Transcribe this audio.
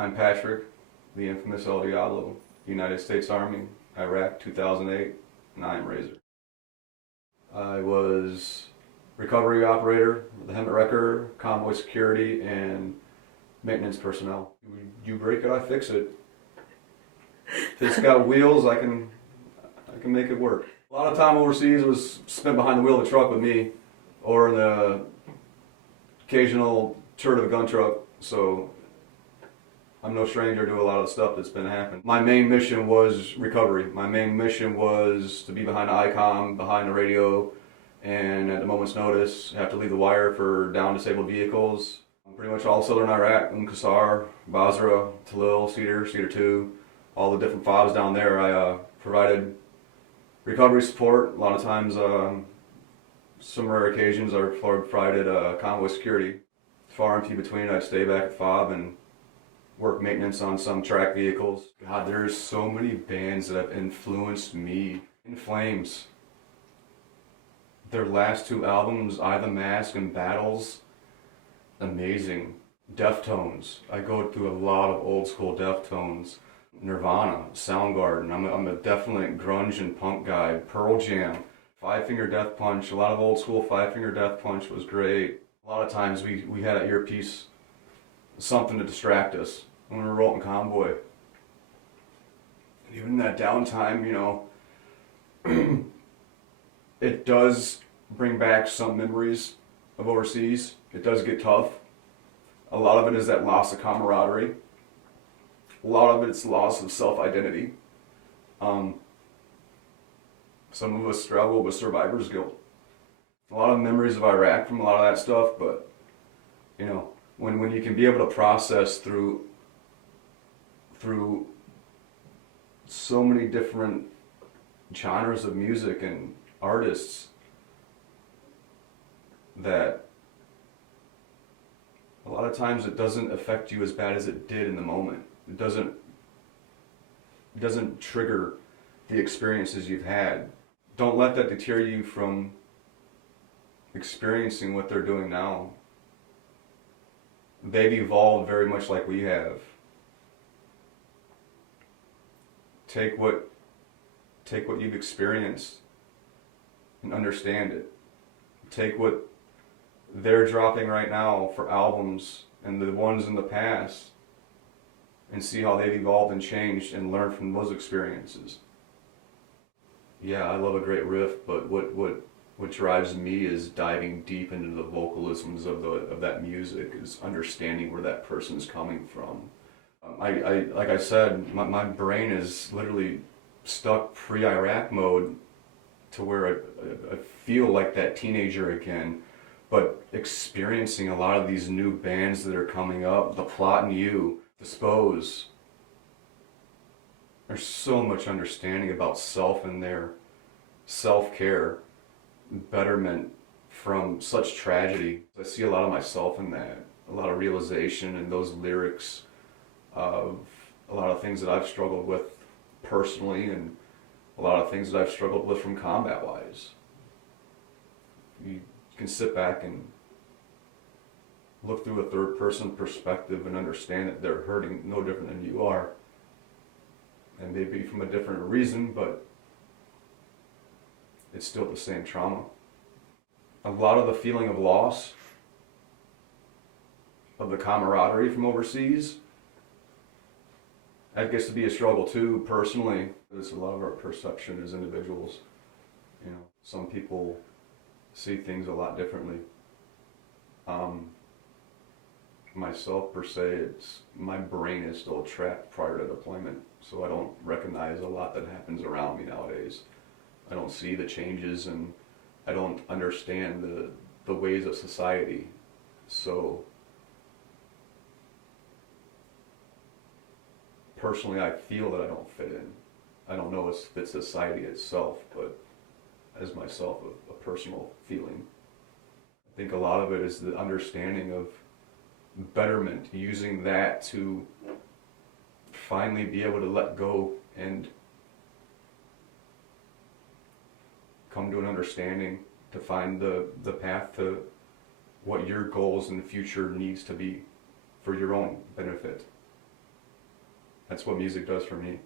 I'm Patrick, the infamous El Diablo, United States Army, Iraq, 2008, and I am Razor. I was recovery operator, the helmet wrecker, convoy security, and maintenance personnel. You break it, I fix it. If it's got wheels, I can make it work. A lot of time overseas was spent behind the wheel of the truck with me, or in the occasional turret of a gun truck, so I'm no stranger to a lot of the stuff that's been happening. My main mission was recovery. My main mission was to be behind the ICOM, behind the radio, and at a moment's notice, have to leave the wire for down disabled vehicles. Pretty much all southern Iraq, Qasar, Basra, Talil, Cedar 2, all the different FOBs down there. I provided recovery support. A lot of times, some rare occasions, I provided convoy security. Far and few between, I'd stay back at FOB and work maintenance on some track vehicles. God, there's so many bands that have influenced me. In Flames, their last two albums, Eye the Mask and Battles, amazing. Deftones, I go through a lot of old school Deftones. Nirvana, Soundgarden, I'm a definite grunge and punk guy. Pearl Jam, Five Finger Death Punch, a lot of old school Five Finger Death Punch was great. A lot of times we had an earpiece, something to distract us when we were rolling convoy. And even in that downtime, you know, it does bring back some memories of overseas. It does get tough. A lot of it is that loss of camaraderie. A lot of it's loss of self-identity. Some of us struggle with survivor's guilt. A lot of memories of Iraq from a lot of that stuff, but you know, when you can be able to process through so many different genres of music and artists, that a lot of times it doesn't affect you as bad as it did in the moment. It doesn't trigger the experiences you've had. Don't let that deter you from experiencing what they're doing now. They've evolved very much like we have. Take what you've experienced and understand it. Take what they're dropping right now for albums and the ones in the past, and see how they've evolved and changed and learn from those experiences. Yeah, I love a great riff, but what drives me is diving deep into the vocalisms of that music, is understanding where that person's coming from. I like I said, my brain is literally stuck pre-Iraq mode to where I feel like that teenager again, but experiencing a lot of these new bands that are coming up, The Plot and You, Dispose. There's so much understanding about self and their self-care, betterment from such tragedy. I see a lot of myself in that, a lot of realization in those lyrics of a lot of things that I've struggled with personally, and a lot of things that I've struggled with from combat-wise. You can sit back and look through a third-person perspective and understand that they're hurting no different than you are. And maybe from a different reason, but it's still the same trauma. A lot of the feeling of loss, of the camaraderie from overseas, that gets to be a struggle too, personally. It's a lot of our perception as individuals. You know, some people see things a lot differently. Myself per se, my brain is still trapped prior to deployment, so I don't recognize a lot that happens around me nowadays. I don't see the changes, and I don't understand the ways of society. So personally, I feel that I don't fit in. I don't know if it's society itself, but as myself, a personal feeling. I think a lot of it is the understanding of betterment, using that to finally be able to let go and come to an understanding, to find the path to what your goals in the future needs to be for your own benefit. That's what music does for me.